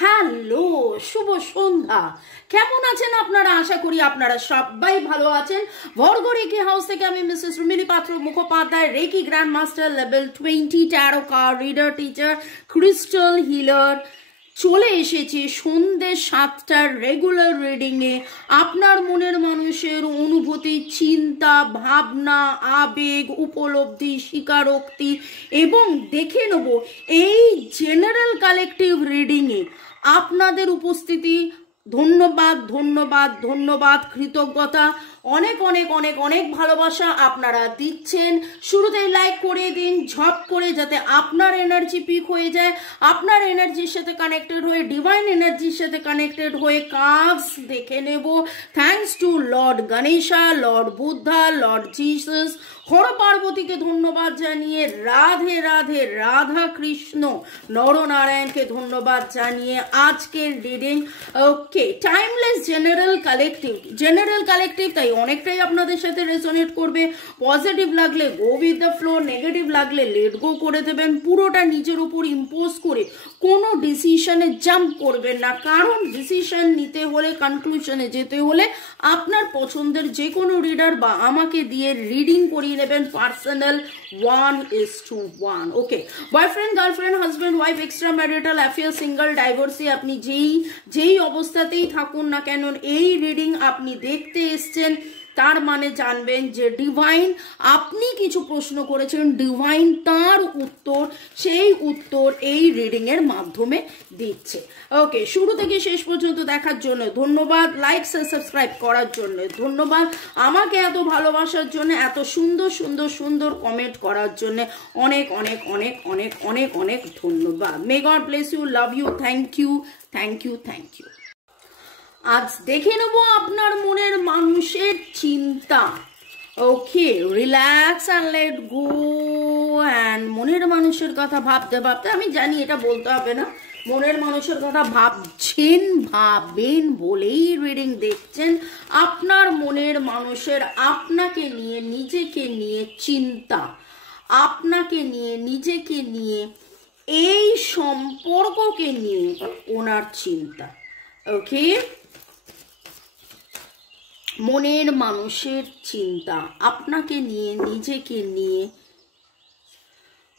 Hello, শুভ সন্ধ্যা। কেমন আছেন আপনারা? আশা করি আপনারা সবাই ভালো আছেন। ভর্গ রেকি হাউস থেকে আমি Mrs Rumili Patra Mukhopadhyay, reiki grand master level 20 tarot card reader, teacher, crystal healer, চলে এসেছি সন্ধ্যে 7টার রেগুলার রিডিংয়ে। আপনার মনের মানুষের অনুভূতি, চিন্তা, ভাবনা, আবেগ, উপলব্ধি, স্বীকারোক্তি এবং দেখে নেব এই জেনারেল কালেকটিভ রিডিংয়ে আপনাদের উপস্থিতি। ধন্যবাদ ধন্যবাদ ধন্যবাদ, কৃতজ্ঞতা, অনেক অনেক অনেক অনেক ভালোবাসা আপনারা দিচ্ছেন। শুরুতেই লাইক করে দিন ঝপ করে, যাতে আপনার এনার্জি পিক হয়ে যায়, আপনার এনার্জির সাথে কানেক্টেড হয়ে, ডিভাইন এনার্জির সাথে কানেক্টেড হয়ে কাজ দেখে নেব। Thanks to lord Ganesha, lord Buddha, lord Jesus, Har পার্বতীকে ধন্যবাদ জানিয়ে, রাধে রাধে রাধা কৃষ্ণ নরনারায়ণকে ধন্যবাদ জানিয়ে আজকের রিডিং ওকে টাইমলেস জেনারেল কালেকটিভ তাই অনেকটাই আপনাদের সাথে রেজোনেট করবে। পজিটিভ লাগলে go with the flow, negative লাগলে লেট গো করে দেবেন। পুরোটা নিজের উপর ইম্পোজ করে কোনো ডিসিশনে জাম্প করবেন না, কারণ ডিসিশন নিতে হলে, কনক্লুশনে যেতে হলে আপনার পছন্দের যে কোনো রিডার বা আমাকে দিয়ে রিডিং করিয়ে নেবেন personal 1:1। Okay, boyfriend, girlfriend, husband, wife, extra marital affair, single, divorcee, আপনি যেই অবস্থাতেই থাকুন না কেন, এই রিডিং আপনি দেখতে এসছেন, তার মানে জানবেন যে ডিভাইন, আপনি কিছু প্রশ্ন করেছেন, ডিভাইন তার উত্তর, সেই উত্তর এই রিডিং এর মাধ্যমে দিচ্ছে। ওকে, শুরু থেকে শেষ পর্যন্ত দেখার জন্য ধন্যবাদ, লাইক সাবস্ক্রাইব করার জন্য ধন্যবাদ, আমাকে এত ভালোবাসার জন্য, এত সুন্দর সুন্দর সুন্দর কমেন্ট করার জন্য অনেক অনেক অনেক অনেক অনেক অনেক ধন্যবাদ। May god bless you, love you, thank you thank you thank you. আজ দেখে নেব আপনার মনের মানুষের চিন্তা। Okay, relax and let go. And মনের মানুষের কথা ভাবতে ভাবতে, আমি জানি এটা বলতে হবে না, মনের মানুষের কথা ভাবছেন, ভাবেন বলেই রিডিং দেখছেন। আপনার মনের মানুষের আপনাকে নিয়ে, নিজেকে নিয়ে চিন্তা, আপনাকে নিয়ে, নিজেকে নিয়ে, এই সম্পর্ককে নিয়ে ওনার চিন্তা। ওকে, মনের মানুষের চিন্তা, আপনাকে নিয়ে, নিজেকে নিয়ে,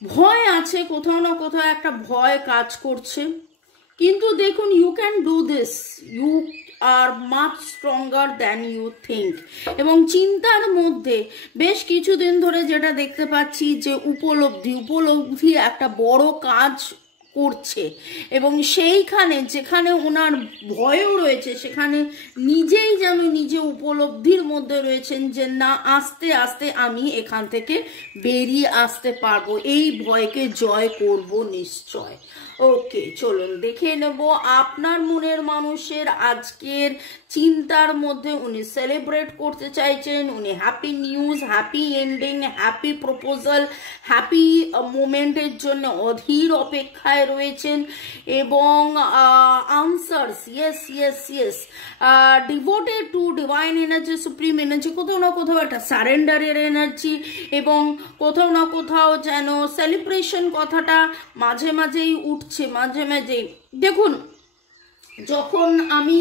ভয় আছে, কোথাও না কোথাও একটা ভয় কাজ করছে, কিন্তু দেখুন, you can do this, you are much stronger than you think. এবং চিন্তার মধ্যে বেশ কিছুদিন ধরে যেটা দেখতে পাচ্ছি যে উপলব্ধি একটা বড় কাজ করছে, এবং সেইখানে যেখানে ওনার ভয়ও রয়েছে, সেখানে নিজেই যেন নিজে উপলব্ধির মধ্যে রয়েছেন যে না, আস্তে আস্তে আমি এখান থেকে বেরিয়ে আসতে পারবো, এই ভয়কে জয় করব নিশ্চয়। ওকে, চলুন দেখে নেব আপনার মনের মানুষের আজকের চিন্তার মধ্যে। উনি সেলিব্রেট করতে চাইছেন, উনি happy news, happy ending, happy proposal, happy মোমেন্টের জন্য অধীর অপেক্ষায় রয়েছেন, এবং answers, yes, devoted to divine energy, supreme energy, কোথাও না কোথাও একটা সারেন্ডারের এনার্জি, এবং কোথাও না কোথাও যেন সেলিব্রেশন কথাটা মাঝে মাঝেই উঠছে, মাঝে মাঝেই। দেখুন, যখন আমি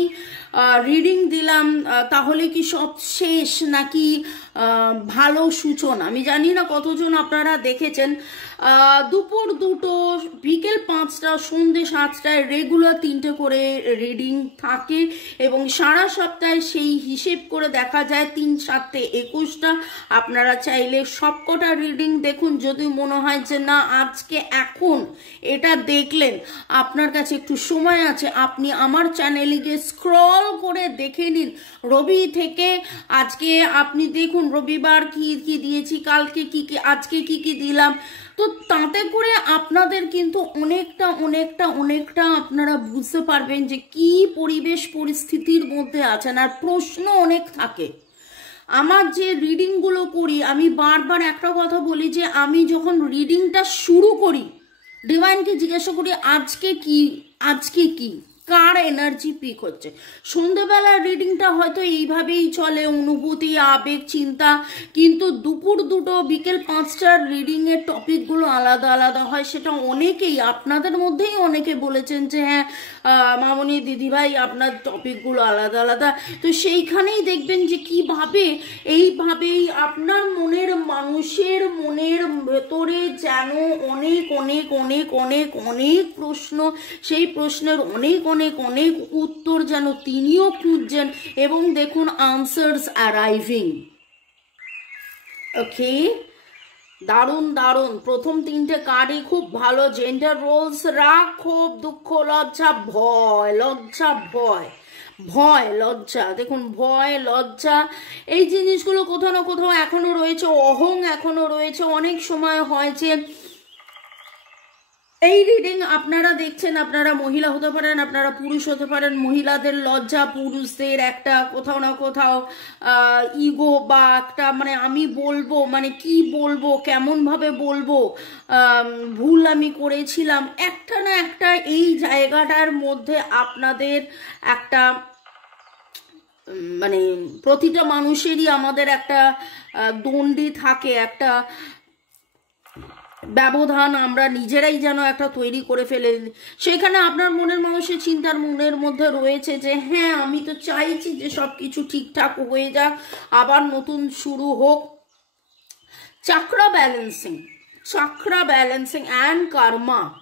রিডিং দিলাম তাহলে কি সব শেষ নাকি ভালো সূচনা, আমি জানি না কতজন আপনারা দেখেছেন। দুপুর 2টো, বিকেল 5টা, সন্ধ্যে 7টায় রেগুলার 3টে করে রিডিং থাকে, এবং সারা সপ্তাহে সেই হিসেব করে দেখা যায় 3 7 21টা। আপনারা চাইলে সবকটা রিডিং দেখুন, যদি মনে হয় যে না আজকে এখন এটা দেখলেন, আপনার কাছে একটু সময় আছে, আপনি আমার চ্যানেলে গিয়ে স্ক্রল করে দেখে নিন রবি থেকে আজকে। আপনি দেখুন রবিবার কি কি দিয়েছি, কালকে কি কি, আজকে কি কি দিলাম। তো তাতে করে আপনাদের কিন্তু অনেকটা অনেকটা অনেকটা আপনারা বুঝতে পারবেন যে কি পরিবেশ পরিস্থিতির মধ্যে আছেন। আর প্রশ্ন অনেক থাকে। আমার যে রিডিংগুলো করি, আমি বারবার একটা কথা বলি যে আমি যখন রিডিংটা শুরু করি, ডিভাইনকে জিজ্ঞাসা করি আজকে কি, কার এনার্জি পিক হচ্ছে। সন্ধ্যেবেলার রিডিংটা হয়তো এইভাবেই চলে, অনুভূতি, আবেগ, চিন্তা, কিন্তু দুপুর 2টো বিকেল 5টার রিডিং এর টপিকগুলো আলাদা আলাদা হয়। সেটা অনেকেই আপনাদের মধ্যেই অনেকে বলেছেন যে হ্যাঁ মামনি দিদিভাই আপনার টপিকগুলো আলাদা আলাদা। তো সেইখানেই দেখবেন যে কিভাবে এইভাবেই আপনার মনের মানুষের মনের ভেতরে যেন অনেক অনেক অনেক অনেক অনেক প্রশ্ন, সেই প্রশ্নের অনেক অনেক অনেক উত্তর যেন তিনিও খুঁজছেন, এবং দেখুন আনসার্স অ্যারাইভিং। ওকে, দারুণ দারুণ। প্রথম 3টে কার্ডই খুব ভালো। জেন্ডার রোলস, রাগ, ক্ষোভ, দুঃখ, লজ্জা, ভয়, লজ্জা, ভয়, ভয়, লজ্জা। দেখুন ভয়, লজ্জা এই জিনিসগুলো কোথাও না কোথাও এখনো রয়েছে, অহং এখনো রয়েছে। অনেক সময় হয় যে এই রিডিং আপনারা দেখছেন, আপনারা মহিলা হতে পারেন, আপনারা পুরুষ হতে পারেন। মহিলাদের লজ্জা, পুরুষদের একটা কোথাও না কোথাও ইগো বা একটা মানে আমি বলবো, মানে কি বলবো, কেমন ভাবে বলবো, ভুল আমি করেছিলাম, একটা না একটা এই জায়গাটার মধ্যে আপনাদের একটা মানে প্রতিটা মানুষেরই আমাদের একটা দণ্ডি থাকে, একটা ব্যবধান আমরা নিজেরাই যেন একটা তৈরি করে ফেলে। সেখানে আপনার মনের মানুষের চিন্তার মনের মধ্যে রয়েছে যে হ্যাঁ আমি তো চাইছি যে সব কিছু ঠিকঠাক হয়ে যাক, আবার নতুন শুরু হোক। Chakra balancing, chakra balancing and karma,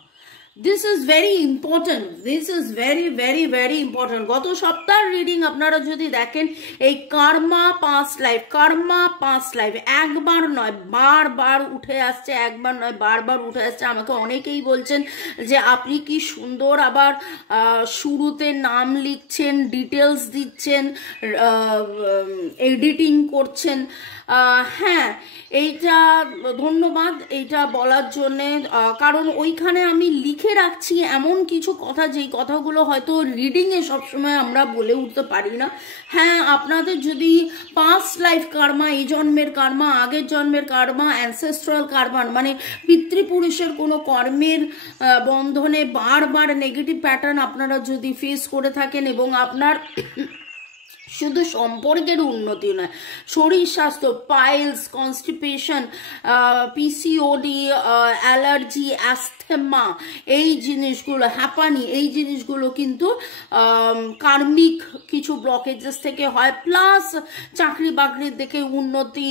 this is very important, this is very very very important. গত সপ্তাহের রিডিং আপনারা যদি দেখেন এই Karma past life, Karma past life একবার নয় বারবার উঠে আসছে, একবার নয় বারবার উঠে আসছে। আমাকে অনেকেই বলছেন যে আপনি কি সুন্দর আবার শুরুতে নাম লিখছেন, ডিটেলস দিচ্ছেন, এডিটিং করছেন। হ্যাঁ এইটা ধন্যবাদ এইটা বলার জন্যে, কারণ ওইখানে আমি লিখে রাখছি এমন কিছু কথা যেই কথাগুলো হয়তো রিডিংয়ে সবসময় আমরা বলে উঠতে পারি না। হ্যাঁ আপনাদের যদি পাস্ট লাইফ কার্মা, এই জন্মের কার্মা, আগের জন্মের কার্মা, অ্যানসেস্ট্রাল কার্মা, মানে পিতৃপুরুষের কোনো কর্মের বন্ধনে বারবার নেগেটিভ প্যাটার্ন আপনারা যদি ফেস করে থাকেন, এবং আপনার শুধু সম্পর্কের উন্নতি নয়, শরীর স্বাস্থ্য, পাইলস, কনস্টিপেশন, পিসিওডি, অ্যালার্জি, অ্যাস্থেমা, এই জিনিসগুলো, হ্যাপানি, এই জিনিসগুলো কিন্তু কার্মিক কিছু ব্লকেজেস থেকে হয়। প্লাস চাকরি বাকরির দিকে উন্নতি,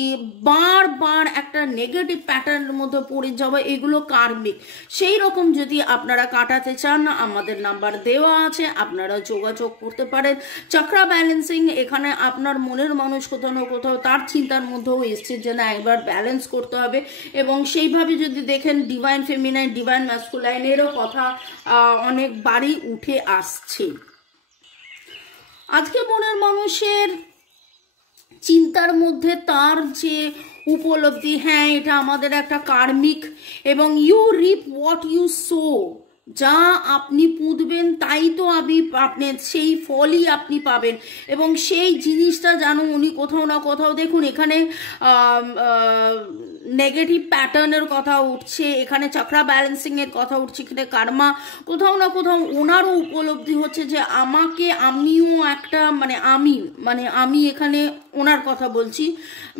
বারবার একটা নেগেটিভ প্যাটার্নের মধ্যে পড়ে যাওয়া, এগুলো কার্মিক। সেই রকম যদি আপনারা কাটাতে চান আমাদের নাম্বার দেওয়া আছে, আপনারা যোগাযোগ করতে পারেন। চক্রা ব্যালেন্সিং, এখানে আপনার মনের মানুষ কোথাও না কোথাও তার চিন্তার মধ্যেও এসছে যে না একবার ব্যালেন্স করতে হবে, এবং সেইভাবে যদি দেখেন ডিভাইন ফেমিনাইন, ডিভাইন ম্যাসকুলাইনেরও কথা অনেকবারই উঠে আসছে। আজকে মনের মানুষের চিন্তার মধ্যে তার যে উপলব্ধি, হ্যাঁ এটা আমাদের একটা কার্মিক, এবং you reap what you sow, যা আপনি পুঁতবেন তাই তো আপনি সেই ফলই আপনি পাবেন। এবং সেই জিনিসটা জানো উনি কোথাও না কোথাও, দেখুন এখানে নেগেটিভ প্যাটার্নের কথা উঠছে, এখানে চক্রা ব্যালেন্সিং এর কথা উঠছে, এখানে কার্মা, কোথাও না কোথাও ওনারও উপলব্ধি হচ্ছে যে আমিও একটা আমি এখানে ওনার কথা বলছি,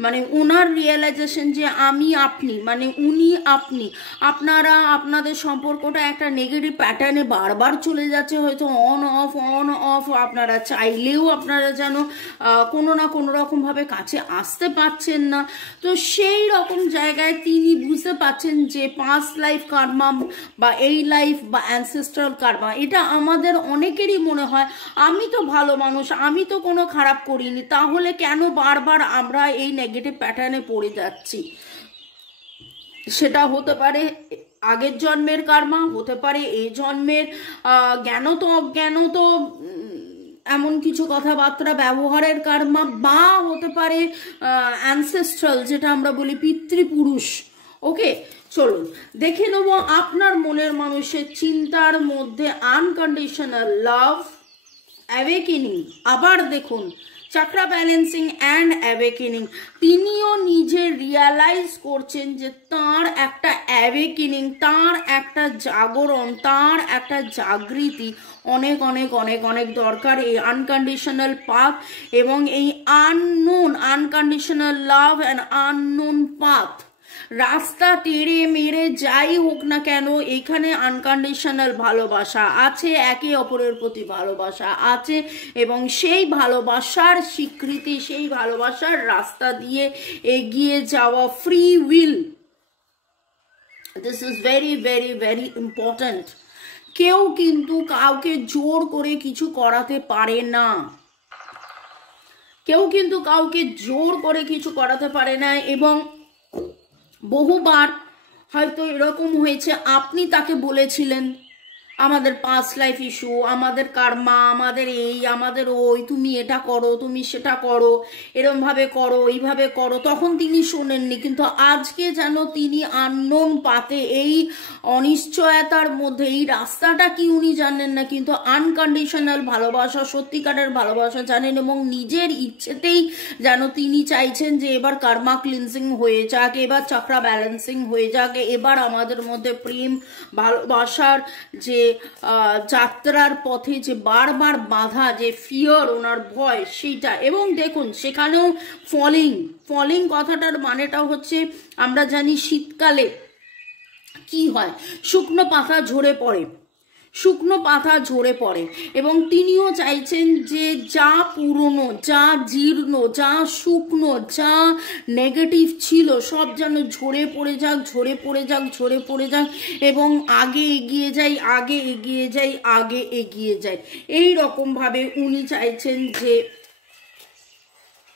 মানে ওনার রিয়েলাইজেশন যে আমি আপনি, মানে উনি আপনি, আপনারা আপনাদের সম্পর্কটা একটা নেগেটিভ প্যাটার্নে বারবার চলে যাচ্ছে, হয়তো অন অফ, আপনারা চাইলেও আপনারা যেন কোনো না কোনো রকম ভাবে কাছে আসতে পারছেন না। তো সেই রকম জায়গায় তিনি বুঝতে পারছেন যে পাস্ট লাইফ কার্মা বা এই লাইফ বা অ্যানসেস্ট্রাল কার্মা, এটা আমাদের অনেকেরই মনে হয় আমি তো ভালো মানুষ, আমি তো কোনো খারাপ করিনি, তাহলে কেন বারবার আমরা এই নেগেটিভ প্যাটার্নে পড়ে যাচ্ছি। সেটা হতে পারে আগের জন্মের কার্মা, হতে পারে এই জন্মের জ্ঞানত অজ্ঞানত এমন কিছু কথাবার্তা ব্যবহারের কার্মা, বা হতে পারে অ্যানসেস্ট্রাল যেটা আমরা বলি পিতৃপুরুষ। ওকে, চলুন দেখে নেবো আপনার মনের মানুষের চিন্তার মধ্যে আনকন্ডিশনাল লাভ, অ্যাওয়েকেনিং। আবার দেখুন চক্রা ব্যালেন্সিং অ্যান্ড অ্যাওয়েকেনিং, তিনিও নিজে রিয়ালাইজ করছেন যে তার একটা অ্যাওয়েকেনিং, তার একটা জাগরণ, তার একটা জাগৃতি অনেক অনেক অনেক অনেক দরকার এই আনকন্ডিশনাল পাথ এবং এই unknown unconditional love and unknown path. রাস্তা টেড়ে মেরে যাই হোক না কেন এখানে আনকন্ডিশনাল ভালোবাসা আছে, একে অপরের প্রতি ভালোবাসা আছে এবং সেই ভালোবাসার স্বীকৃতি, সেই ভালোবাসার রাস্তা দিয়ে এগিয়ে যাওয়া free will, this is very very very important. কেউ কিন্তু কাউকে জোর করে কিছু করাতে পারে না, কেউ কিন্তু কাউকে জোর করে কিছু করাতে পারে না। এবং বহুবার হয়তো এরকম হয়েছে আপনি তাকে বলেছিলেন আমাদের পাস্ট লাইফ ইস্যু, আমাদের কার্মা, আমাদের এই আমাদের ওই, তুমি এটা করো, তুমি সেটা করো, এরকম ভাবে করো, এইভাবে করো, তখন তিনি শোনেননি। কিন্তু আজকে যেন তিনি আননোন পাতে এই অনিশ্চয়তার মধ্যে এই রাস্তাটা কি উনি জানেন না, কিন্তু আনকন্ডিশনাল ভালোবাসা, সত্যিকারের ভালোবাসা জানেন এবং নিজের ইচ্ছেতেই যেন তিনি চাইছেন যে এবার কার্মা ক্লিনজিং হয়ে যাক, এবার চক্রা ব্যালেন্সিং হয়ে যাক, এবার আমাদের মধ্যে প্রেম ভালোবাসার যে যাত্রার পথে যে বারবার বাধা, যে ফিয়ার, ওনার ভয়, সেইটা। এবং দেখুন সেখানেও ফলিং কথাটার মানেটা হচ্ছে আমরা জানি শীতকালে কি হয়, শুকনো পাতা ঝরে পড়ে, শুকনো পাতা ঝরে পড়ে এবং তিনিও চাইছেন যে যা পুরনো, যা জীর্ণ, যা শুকনো, যা নেগেটিভ ছিল সব যেন ঝরে পড়ে যাক, ঝরে পড়ে যাক, ঝরে পড়ে যাক এবং আগে এগিয়ে যাই, আগে এগিয়ে যাই, আগে এগিয়ে যাই। এই রকমভাবে উনি চাইছেন যে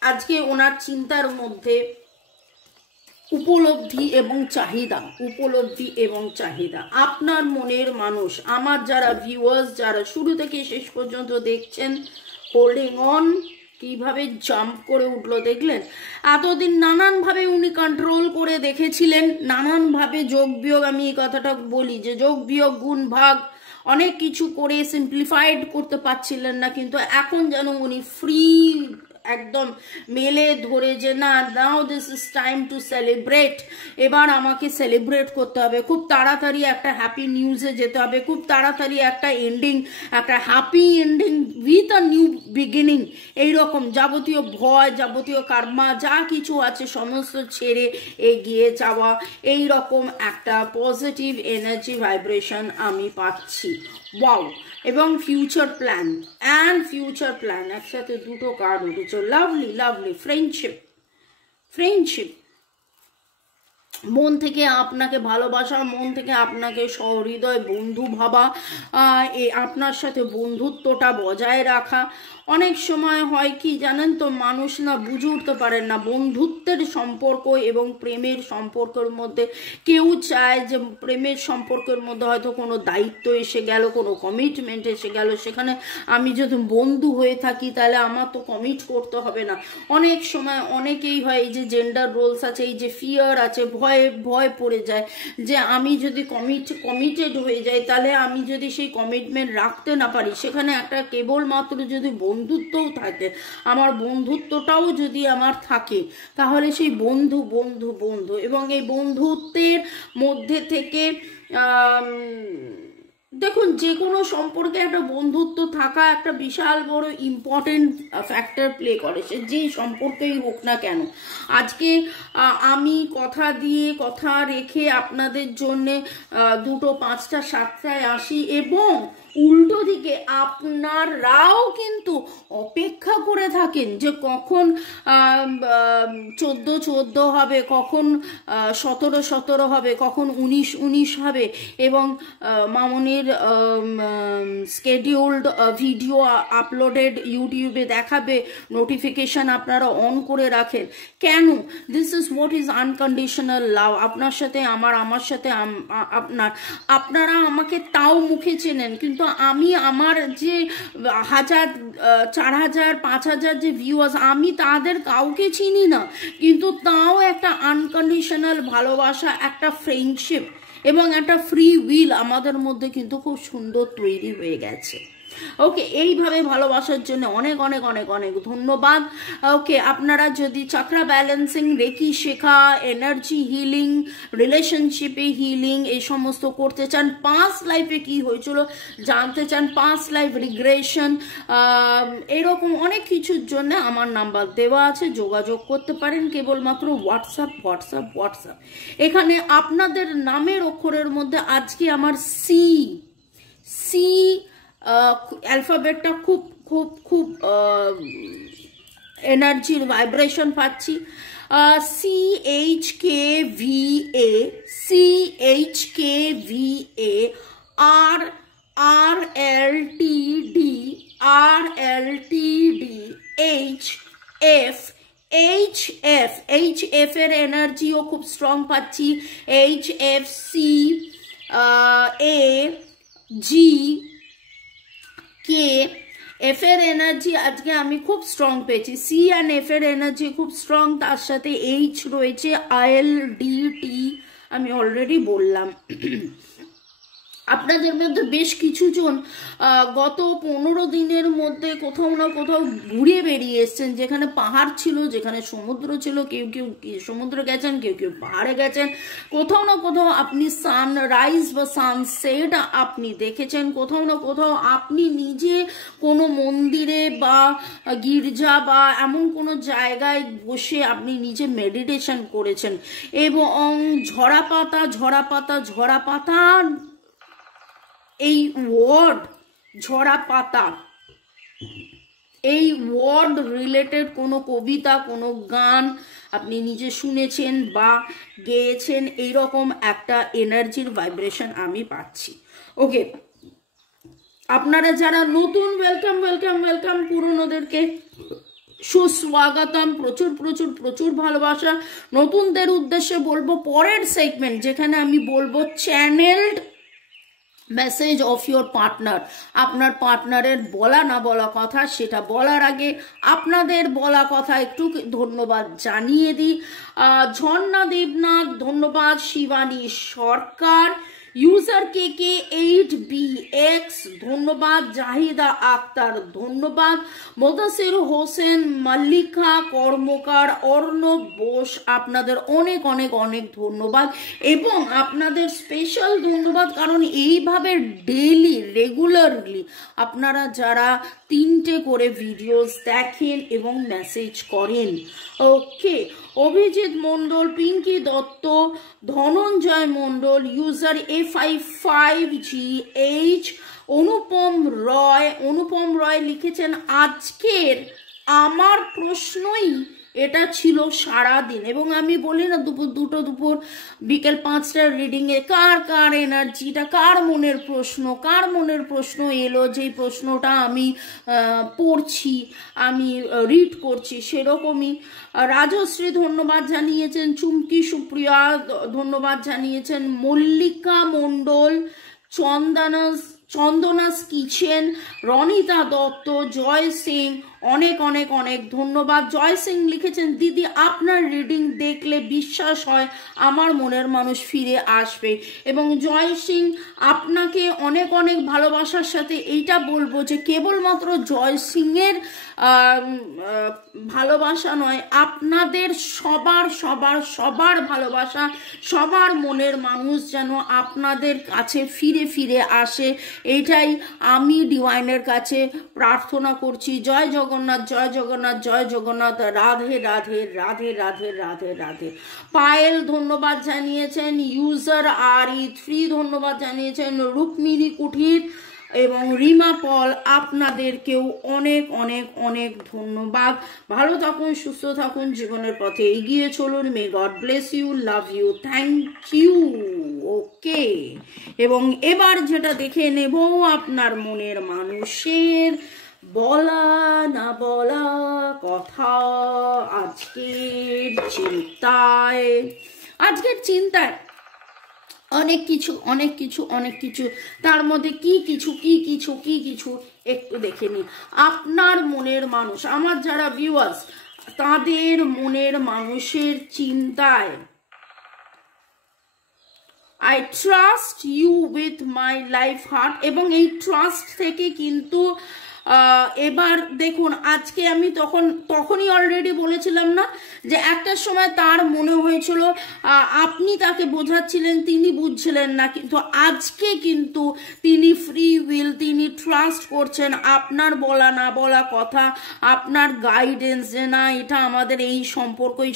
আজকে ওনার চিন্তার মধ্যে উপলব্ধি এবং চাহিদা, উপলব্ধি এবং চাহিদা। আপনার মনের মানুষ, আমার যারা ভিউয়ার্স, যারা শুরু থেকে শেষ পর্যন্ত দেখছেন, হোল্ডিং অন, কিভাবে জাম্প করে উঠলো দেখলেন। এতদিন নানানভাবে উনি কন্ট্রোল করে দেখেছিলেন, নানানভাবে যোগ বিয়োগ, আমি এই কথাটা বলি যে যোগ বিয়োগ গুণ ভাগ অনেক কিছু করে সিম্পলিফাইড করতে পারছিলেন না, কিন্তু এখন যেন উনি ফ্রি একদম মেলে ধরে যে না, now this is time to celebrate, এবার আমাকে সেলিব্রেট করতে হবে, খুব তাড়াতাড়ি একটা হ্যাপি নিউজে যেতে হবে, খুব তাড়াতাড়ি একটা এন্ডিং, একটা happy ending with a new beginning. এইরকম যাবতীয় ভয়, যাবতীয় কার্মা যা কিছু আছে সমস্ত ছেড়ে এগিয়ে যাওয়া, এই রকম একটা পজিটিভ এনার্জি ভাইব্রেশন আমি পাচ্ছি। ওয়াও। এবং ফিউচার প্ল্যান একসাথে দুটো কার্ড উঠেছে, লাভলি লাভলি। ফ্রেন্ডশিপ, মন থেকে আপনাকে ভালোবাসা, মন থেকে আপনাকে সহৃদয় বন্ধু ভাবা, আপনার সাথে বন্ধুত্বটা বজায় রাখা। অনেক সময় হয় কি জানেন তো, মানুষ না বুঝে উঠতে পারেন না বন্ধুত্বের সম্পর্ক এবং প্রেমের সম্পর্কের মধ্যে। কেউ চায় যে প্রেমের সম্পর্কের মধ্যে হয়তো কোনো দায়িত্ব এসে গেল, কোনো কমিটমেন্ট এসে গেল, সেখানে আমি যদি বন্ধু হয়ে থাকি তাহলে আমার তো কমিট করতে হবে না। অনেক সময় অনেকেই হয় এই যে জেন্ডার রোলস আছে, এই যে ফিয়ার আছে, ভয় পড়ে যায় যে আমি যদি কমিটেড হয়ে যাই তাহলে আমি যদি সেই কমিটমেন্ট রাখতে না পারি, সেখানে একটা কেবলমাত্র যদি বন্ধুত্বও থাকে, আমার বন্ধুত্বটাও যদি আমার থাকে, তাহলে সেই বন্ধু এবং এই বন্ধুত্বের মধ্যে থেকে দেখুন যে কোনো সম্পর্কে একটা বন্ধুত্ব থাকা একটা বিশাল বড় ইম্পর্টেন্ট ফ্যাক্টর প্লে করে, সে যেই সম্পর্কেই হোক না কেন। আজকে আমি কথা দিয়ে কথা রেখে আপনাদের জন্যে 2টো 5টা 7টায় আসি এবং উল্টো দিকে আপনারাও কিন্তু অপেক্ষা করে থাকেন যে কখন 14 হবে, কখন 17 হবে, কখন 19 হবে এবং মামনির স্কেডিউলড ভিডিও আপলোডেড ইউটিউবে দেখাবে, নোটিফিকেশন আপনারা অন করে রাখেন কেন? This is what is unconditional love. আপনার সাথে আমার সাথে আপনারা আমাকে তাও মুখে চেনেন, কিন্তু আমি আমার যে 1000, 4000, 5000 যে ভিউয়ার্স, আমি তাদের কাউকে চিনি না, কিন্তু তাও একটা আনকন্ডিশনাল ভালোবাসা, একটা ফ্রেন্ডশিপ এবং একটা ফ্রি উইল আমাদের মধ্যে কিন্তু খুব সুন্দর তৈরি হয়ে গেছে। ওকে, এইভাবে ভালোবাসার জন্য অনেক অনেক অনেক অনেক ধন্যবাদ। ওকে, আপনারা যদি চাকরা ব্যালেন্সিং, রেকি শেখা, এনার্জি হিলিং, রিলেশনশিপে হিলিং এই সমস্ত করতে চান, পাস্ট লাইফে কি হয়েছিল জানতে চান, পাস্ট লাইফ রিগ্রেশন, এরকম অনেক কিছুর জন্য আমার নাম্বার দেওয়া আছে, যোগাযোগ করতে পারেন কেবলমাত্র হোয়াটসঅ্যাপ হোয়াটসঅ্যাপ হোয়াটসঅ্যাপ। এখানে আপনাদের নামের অক্ষরের মধ্যে আজকে আমার সি সি অ্যালফাবেটটা খুব খুব খুব এনার্জির ভাইব্রেশন পাচ্ছি। CHKVA, CHKVA, RLTD, RLTD, HF এর এনার্জিও খুব স্ট্রং পাচ্ছি। HFC, AG, কে এফ এর এনার্জি আজকে আমি খুব স্ট্রং পেয়েছি। সি অ্যান্ড এফ এর এনার্জি খুব স্ট্রং, তার সাথে এইচ রয়েছে, ILDT আমি অলরেডি বললাম। আপনাদের মধ্যে বেশ কিছু জন গত 15 দিনের মধ্যে কোথাও না কোথাও ঘুরে বেরিয়ে এসছেন, যেখানে পাহাড় ছিল, যেখানে সমুদ্র ছিল, কেউ কেউ সমুদ্রে গেছেন, কেউ কেউ পাহাড়ে গেছেন, কোথাও না কোথাও আপনি সানরাইজ বা সানসেট আপনি দেখেছেন, কোথাও না কোথাও আপনি নিজে কোনো মন্দিরে বা গির্জা বা এমন কোনো জায়গায় বসে আপনি নিজে মেডিটেশন করেছেন, এবং ঝরা পাতা ঝরা পাতা ঝরা পাতা, এই ওয়ার্ড ঝরা পাতা, এই ওয়ার্ড রিলেটেড কোনো কবিতা, কোনো গান আপনি নিজে শুনেছেন বা গেয়েছেন, এইরকম একটা এনার্জির ভাইব্রেশন আমি পাচ্ছি। ওকে, আপনারা যারা নতুন, ওয়েলকাম ওয়েলকাম ওয়েলকাম, পুরনোদেরকে সুস্বাগতম, প্রচুর প্রচুর প্রচুর ভালোবাসা। নতুনদের উদ্দেশ্যে বলবো পরের সেগমেন্ট, যেখানে আমি বলবো চ্যানেলড মেসেজ অফ ইউর পার্টনার। আপনার পার্টনারের বলা না বলা কথা, সেটা বলার আগে আপনাদের বলা কথা একটু ধন্যবাদ জানিয়ে দিই। ঝর্ণা দেবনাথ ধন্যবাদ, শিবানী সরকার, ইউজার KK8BX ধন্যবাদ, জাহিদা আক্তার ধন্যবাদ, মোদাসির হোসেন, মল্লিকা কর্মকার, অর্ণব বোস, আপনাদের অনেক অনেক অনেক ধন্যবাদ। এবং আপনাদের স্পেশাল ধন্যবাদ কারণ এইভাবে ডেইলি রেগুলারলি আপনারা যারা 3টে করে ভিডিওস দেখেন এবং মেসেজ করেন। ওকে, অভিজিৎ মণ্ডল, পিঙ্কি দত্ত, ধনঞ্জয় মণ্ডল, ইউজার A55GH, অনুপম রয় লিখেছেন আজকের আমার প্রশ্নই এটা ছিল সারাদিন। এবং আমি বলি না দুপুর 2টো দুপুর বিকেল 5টার রিডিংয়ে কার কার এনার্জিটা, কার মনের প্রশ্ন এলো, যেই প্রশ্নটা আমি পড়ছি, আমি রিড করছি, সেরকমই। রাজশ্রী ধন্যবাদ জানিয়েছেন, চুমকি সুপ্রিয়া ধন্যবাদ জানিয়েছেন, মল্লিকা মণ্ডল, চন্দনাস কিচেন, রনিতা দত্ত, জয় সিং, অনেক অনেক অনেক ধন্যবাদ। জয় সিং লিখেছেন দিদি আপনার রিডিং দেখলে বিশ্বাস হয় আমার মনের মানুষ ফিরে আসবে। এবং জয় সিং আপনাকে অনেক অনেক ভালোবাসার সাথে এইটা বলবো যে কেবলমাত্র জয় সিংয়ের ভালোবাসা নয়, আপনাদের সবার সবার সবার ভালোবাসা, সবার মনের মানুষ যেন আপনাদের কাছে ফিরে ফিরে আসে, এইটাই আমি ডিভাইনের কাছে প্রার্থনা করছি। জয় জগন্নাথ, জয় জগন্নাথ, জয় জগন্নাথ, রাধে রাধে রাধে রাধে রাধে রাধে। পায়েল ধন্যবাদ জানিয়েছেন, ইউজার RE3 ধন্যবাদ জানিয়েছেন, রুক্মিণী কুঠির এবং রিমা পল, আপনাদেরকেও অনেক অনেক অনেক ধন্যবাদ। ভালো থাকুন, সুস্থ থাকুন, জীবনের পথে এগিয়ে চলুন। May god bless you, love you, thank you. Okay, এবং এবার যেটা দেখে নেব আপনার মনের মানুষের বলা না বলা কথা, আজকের চিন্তায় অনেক কিছু, তার মধ্যে কি কিছু একটু দেখে নিই। আপনার মনের মানুষ, আমার যারা ভিউয়ার্স, তাদের মনের মানুষের চিন্তায় I trust you with my life heart. এবং এই ট্রাস্ট থেকে কিন্তু এবার দেখুন, আজকে আমি তখনই অলরেডি বলেছিলাম না যে একটা সময় তার মনে হয়েছিল আপনি তাকে বোঝাচ্ছিলেন, তিনি বুঝছিলেন না, কিন্তু আজকে কিন্তু তিনি ফ্রি উইল, তিনি ট্রাস্ট করছেন আপনার বলা না বলা কথা, আপনার গাইডেন্স, যে না এটা আমাদের এই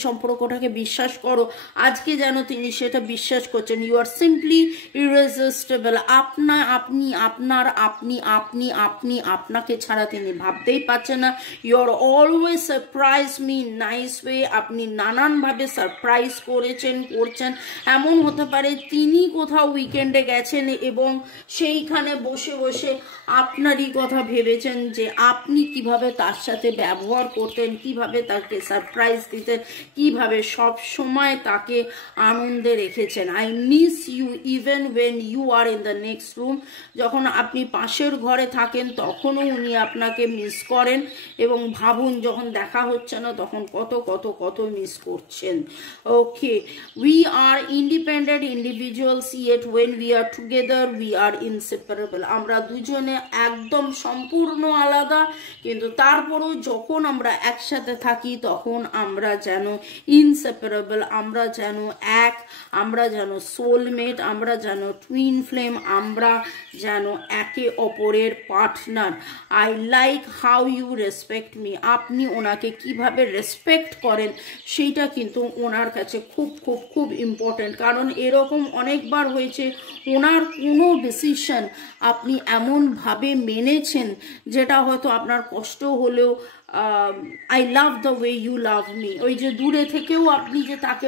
সম্পর্কটাকে বিশ্বাস করো, আজকে যেন তিনি সেটা বিশ্বাস করছেন। You are simply irresistible. আপনি আপনাকে ছাড়া তিনি ভাবতেই পারছেন না। You are always surprise me nice way. আপনি নানানভাবে সারপ্রাইজ করছেন। এমন হতে পারে তিনি কোথাও উইকেন্ডে গেছেন এবং সেইখানে বসে বসে আপনারই কথা ভেবেছেন যে আপনি কিভাবে তার সাথে ব্যবহার করতেন, কিভাবে তাকে সারপ্রাইজ দিতেন, কিভাবে সব সময় তাকে আনন্দে রেখেছেন। I miss you even when you are in the next room. যখন আপনি পাশের ঘরে থাকেন তখনও উনি আপনাকে মিস করেন, এবং ভাবুন যখন দেখা হচ্ছে না তখন কত মিস করছেন। Okay, we are independent individuals, yet when we are together we are inseparable. আমরা দুজনে একদম সম্পূর্ণ আলাদা, কিন্তু তারপরেও যখন আমরা একসাথে থাকি তখন আমরা যেন ইনসেপারেবল, আমরা যেন এক, আমরা যেন সোলমেট, আমরা যেন টুইন ফ্লেম, আমরা যেন একে অপরের partner. I like how you respect me. আপনি ওনাকে কিভাবে রেসপেক্ট করেন সেইটা কিন্তু ওনার কাছে খুব ইম্পর্টেন্ট, কারণ এরকম অনেকবার হয়েছে ওনার কোনো ডিসিশন আপনি এমনভাবে মেনেছেন যেটা হয়তো আপনার কষ্ট হলেও I love the way you love me, ওই যে দূরে থেকেও আপনি যে তাকে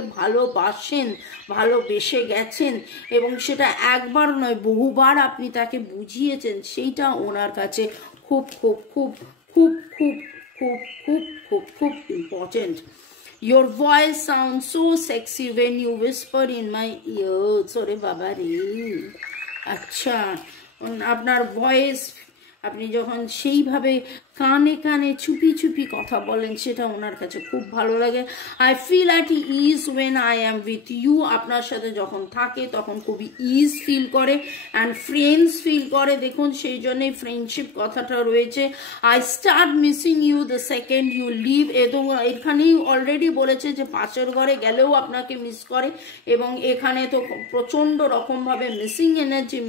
ভালোবেসে গেছেন এবং সেটা একবার নয় বহুবার আপনি তাকে বুঝিয়েছেন, সেইটা ওনার কাছে খুব important. Your voice sounds so sexy when you whisper in my ears. ওরে বাবা রে, আচ্ছা, আপনার ভয়েস, আপনি যখন সেইভাবে কানে কানে চুপি কথা বলেন সেটা ওনার কাছে খুব ভালো লাগে। I feel at ease when I am with you. আপনার সাথে যখন থাকে তখন খুবই ইজ ফিল করে অ্যান্ড ফ্রেন্ডস ফিল করে। দেখুন সেই জন্যই ফ্রেন্ডশিপ কথাটা রয়েছে। I start missing you the second you leave. এবং এখানেই অলরেডি বলেছে যে পাশের ঘরে গেলেও আপনাকে মিস করে, এবং এখানে তো প্রচণ্ড রকমভাবে missing energy.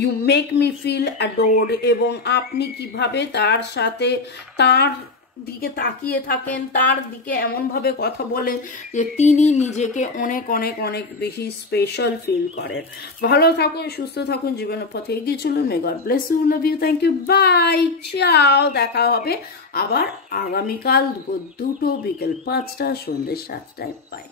You make me feel adored. এবং আপনি কিভাবে তার সাথে তার দিকে তাকিয়ে থাকেন, তার দিকে এমনভাবে কথা বলেন যে তিনি নিজেকে অনেক বেশি স্পেশাল ফিল করেন। ভালো থাকুন, সুস্থ থাকুন, জীবনের পথে এগিয়ে চলুন। May god bless you, love you, thank you, bye, ciao. দেখা হবে আবার আগামীকাল 2টো, বিকেল 5টা, সন্ধ্যে 7টায়। বাই।